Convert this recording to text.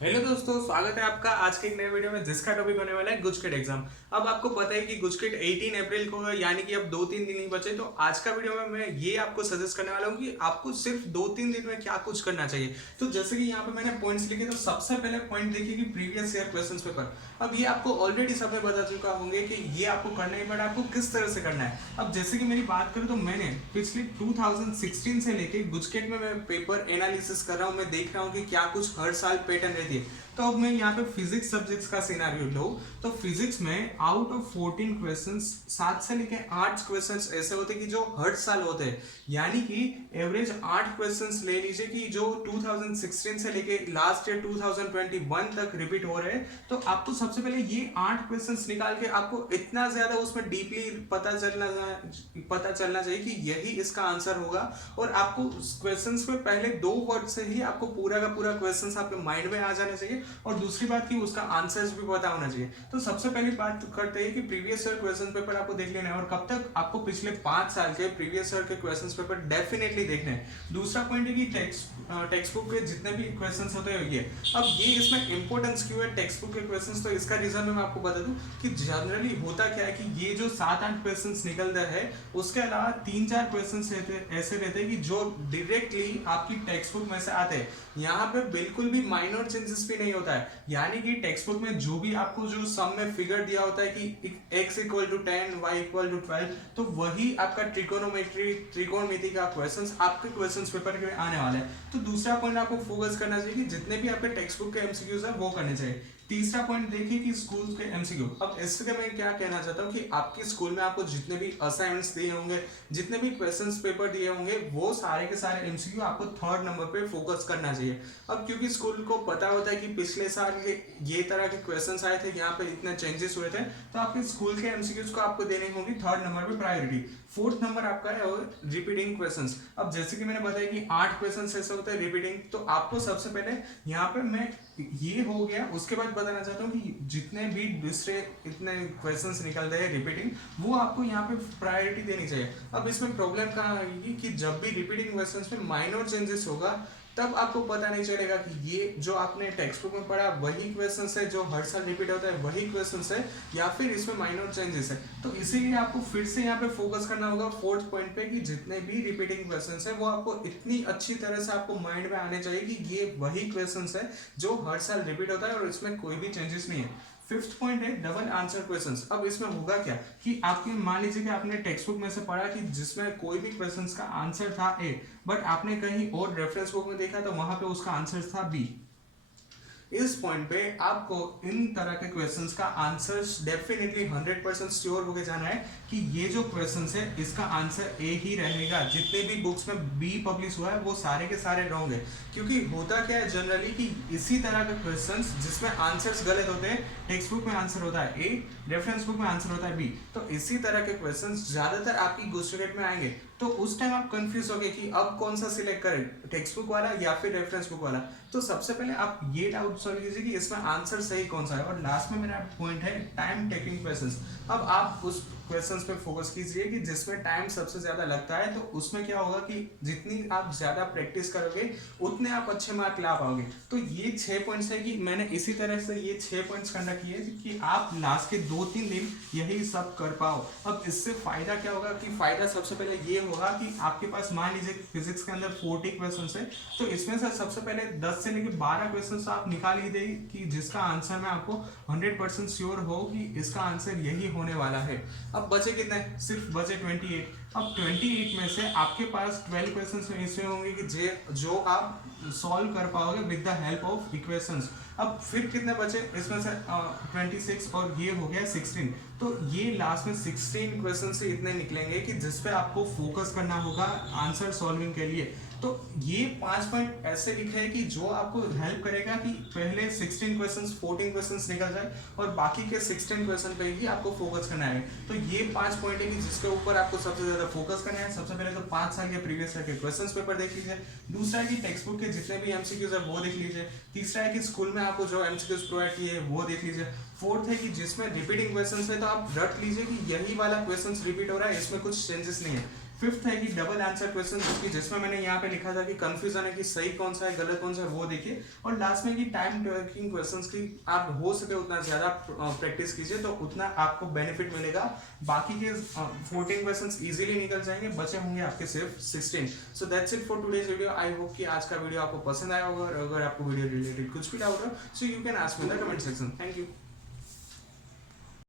Hello दोस्तों, स्वागत है आपका आज के एक नए वीडियो में जिसका टॉपिक होने वाला है गुजकेट एग्जाम। अब आपको पता है कि गुजकेट 18 अप्रैल को है, यानी कि अब 2-3 दिन ही बचे। तो आज का वीडियो में मैं ये आपको सजेस्ट करने वाला हूँ कि आपको सिर्फ 2-3 दिन में क्या कुछ करना चाहिए। तो जैसे कि यहाँ पे मैंने पॉइंट्स लिखे, तो सबसे पहले पॉइंट देखिए कि प्रीवियस ईयर क्वेश्चन पेपर। अब ये आपको ऑलरेडी सब में बता चुका होंगे कि ये आपको करना है, बट आपको किस तरह से करना है। अब जैसे कि मेरी बात करूँ तो मैंने पिछले 2016 से लेके गुजकेट में मैं पेपर एनालिसिस कर रहा हूँ। मैं देख रहा हूँ कि क्या कुछ हर साल पैटर्न रहती है। तो अब मैं यहाँ पे फिजिक्स सब्जेक्ट्स का सिनेरियो लूँ तो फिजिक्स में आउट ऑफ 14 क्वेश्चंस 7 से लेके 8 क्वेश्चंस ऐसे होते हैं कि जो हर साल होते हैं, यानी कि एवरेज 8 क्वेश्चंस ले लीजिए कि जो 2016 से लेके लास्ट ईयर 2021 तक रिपीट हो रहे हैं। तो आपको सबसे पहले ये 8 क्वेश्चंस निकाल के आपको इतना ज्यादा उसमें डीपली पता चलना चाहिए कि यही इसका आंसर होगा। और आपको क्वेश्चंस में पहले 2 वर्ड से ही आपको पूरा का पूरा क्वेश्चंस आपके माइंड में आ जाना चाहिए, और दूसरी बात कि उसका आंसर्स भी पता होना चाहिए। तो सबसे पहली बात करते हैं कि प्रीवियस ईयर क्वेश्चन पेपर आपको देख लेना है, और कब तक आपको पिछले 5 साल के प्रीवियस ईयर के क्वेश्चन पेपर डेफिनेटली देखने हैं। दूसरा पॉइंट है कि टेक्स्ट बुक के जितने भी क्वेश्चन होते हैं ये, अब ये इसमें इंपॉर्टेंस क्यों है टेक्स्ट बुक के क्वेश्चन, तो इसका रीजन मैं आपको बता दूं कि जनरली होता क्या है कि ये जो 7-8 क्वेश्चन निकलते हैं, उसके अलावा 3-4 क्वेश्चन ऐसे रहते हैं कि जो डायरेक्टली आपकी टेक्स्ट बुक में से आते हैं। यहाँ पे बिल्कुल भी माइनर चेंजेस भी नहीं होता है, यानी कि टेक्स्ट बुक में जो भी आपको जो सम में फिगर दिया होता है कि x equal to 10 y equal to 12, तो वही आपका त्रिकोणमिति का क्वेश्चंस आपके क्वेश्चंस पेपर में आने वाला है। तो दूसरा पॉइंट आपको फोकस करना चाहिए कि जितने भी आपके टेक्स्ट बुक के एमसीक्यूज है वो करने चाहिए। तीसरा पॉइंट देखिए कि स्कूल के एमसीक्यू। अब इसके मैं क्या कहना चाहता हूँ कि आपके स्कूल में आपको जितने भी असाइनमेंट्स दिए होंगे, जितने भी क्वेश्चंस पेपर दिए होंगे, वो सारे के सारे एमसीक्यू आपको 3rd नंबर पे फोकस करना चाहिए। अब क्योंकि स्कूल को पता होता है कि पिछले साल ये तरह के क्वेश्चंस आए थे, यहाँ पे इतने चेंजेस हुए थे, तो आपके स्कूल के एमसीक्यूज को आपको देने होंगे 3rd नंबर पे प्रायोरिटी। 4th नंबर आपका है और रिपीटिंग क्वेश्चंस। अब जैसे कि मैंने बताया कि 8 क्वेश्चंस ऐसे होते हैं रिपीटिंग, तो आपको सबसे पहले यहाँ पे मैं ये हो गया, उसके बाद बताना चाहता हूँ कि जितने भी दूसरे इतने क्वेश्चंस निकलते हैं रिपीटिंग, वो आपको यहाँ पे प्रायोरिटी देनी चाहिए। अब इसमें प्रॉब्लम कहाँ आएगी कि जब भी रिपीटिंग क्वेश्चंस में माइनर चेंजेस होगा, तब आपको पता नहीं चलेगा कि ये जो आपने टेक्स्ट बुक में पढ़ा वही क्वेश्चन है, जो हर साल रिपीट होता है वही क्वेश्चन है, या फिर इसमें माइनर चेंजेस है। तो इसीलिए आपको फिर से यहाँ पे फोकस करना होगा 4th पॉइंट पे कि जितने भी रिपीटिंग क्वेश्चन है वो आपको इतनी अच्छी तरह से आपको माइंड में आने चाहिए कि ये वही क्वेश्चन है जो हर साल रिपीट होता है और इसमें कोई भी चेंजेस नहीं है। 5th पॉइंट है डबल आंसर क्वेश्चंस। अब इसमें होगा क्या कि आपके मान लीजिए कि आपने टेक्स्ट बुक में से पढ़ा कि जिसमें कोई भी क्वेश्चंस का आंसर था ए, बट आपने कहीं और रेफरेंस बुक में देखा तो वहां पे उसका आंसर था बी। इस पॉइंट पे आपको इन तरह के क्वेश्चंस का आंसर डेफिनेटली 100% श्योर होके जाना है कि ये जो क्वेश्चंस है इसका आंसर ए ही रहेगा। जितने भी बुक्स में बी पब्लिश हुआ है वो सारे के सारे रॉन्ग है, क्योंकि होता क्या है जनरली कि इसी तरह के क्वेश्चंस जिसमें आंसर्स गलत होते हैं, टेक्स्ट बुक में आंसर होता है ए, रेफरेंस बुक में आंसर होता है बी, तो इसी तरह के क्वेश्चंस ज्यादातर आपकी गुजकेट में आएंगे। तो उस टाइम आप कंफ्यूज हो गए कि अब कौन सा सिलेक्ट करें, टेक्स्ट बुक वाला या फिर रेफरेंस बुक वाला। तो सबसे पहले आप ये डाउट सॉल्व कीजिए कि इसमें आंसर सही कौन सा है। और लास्ट में मेरा पॉइंट है टाइम टेकिंग क्वेश्चंस। अब आप उस क्वेश्चंस पे फोकस कीजिए कि जिसमें टाइम सबसे ज्यादा लगता है, तो उसमें क्या होगा कि जितनी आप ज्यादा प्रैक्टिस करोगे उतने आप अच्छे मार्क ला पाओगे। तो ये 6 पॉइंट्स है कि मैंने इसी तरह से ये 6 पॉइंट्स कंडक्ट किए कि आप लास्ट के 2-3 दिन यही सब कर पाओ। अब इससे फायदा क्या होगा कि फायदा सबसे पहले ये होगा कि आपके पास मान लीजिए फिजिक्स के अंदर 40 क्वेश्चन है, तो इसमें से सबसे पहले 10 से लेकर 12 क्वेश्चन आप निकाल ही दें कि जिसका आंसर में आपको 100% श्योर हो कि इसका आंसर यही होने वाला है। अब बचे कितने, सिर्फ बचे 28। अब 28 में से आपके पास 12 क्वेश्चंस ऐसे होंगे कि जो आप सॉल्व कर पाओगे with the help of equations. अब फिर कितने बचे इसमें से 26 और ये हो गया 16। तो ये लास्ट में 16 क्वेश्चन से इतने निकलेंगे कि जिसपे आपको फोकस करना होगा आंसर सॉल्विंग के लिए। तो ये 5 पॉइंट ऐसे लिखे हैं कि जो आपको हेल्प करेगा कि पहले 16 क्वेश्चंस 14 क्वेश्चंस निकल जाए और बाकी के 16 क्वेश्चन पे ही आपको फोकस करना है। तो ये 5 पॉइंट है कि जिसके ऊपर आपको सबसे ज्यादा फोकस करना है। सबसे पहले तो 5 साल के प्रीवियस ईयर के क्वेश्चंस पेपर देख लीजिए। दूसरा है कि टेक्स्ट बुक के जितने भी एमसीक्यूज है वो देख लीजिए। तीसरा है कि स्कूल में आपको जो एमसीक्यूज प्रोवाइड किए वो देख लीजिए। 4th है कि जिसमें रिपीटिंग क्वेश्चंस है तो आप रट लीजिए कि यही वाला क्वेश्चंस रिपीट हो रहा है, इसमें कुछ चेंजेस नहीं है। फिफ्थ है कि डबल आंसर क्वेश्चन, जिसमें मैंने यहाँ पे लिखा था कि कंफ्यूजन है कि सही कौन सा है गलत कौन सा है, वो देखिए। और लास्ट में कि टाइम टेकिंग क्वेश्चंस की आप हो सके उतना ज़्यादा प्रैक्टिस कीजिए, तो उतना आपको बेनिफिट मिलेगा। बाकी के 14 क्वेश्चंस इजीली निकल जाएंगे, बचे होंगे आपके सिर्फ 16। So that's it for today's video. I hope कि आज का वीडियो आपको पसंद आया होगा, और अगर आपको वीडियो रिलेटेड कुछ भी डाउट हो, so you can ask me in the comment section. Thank you.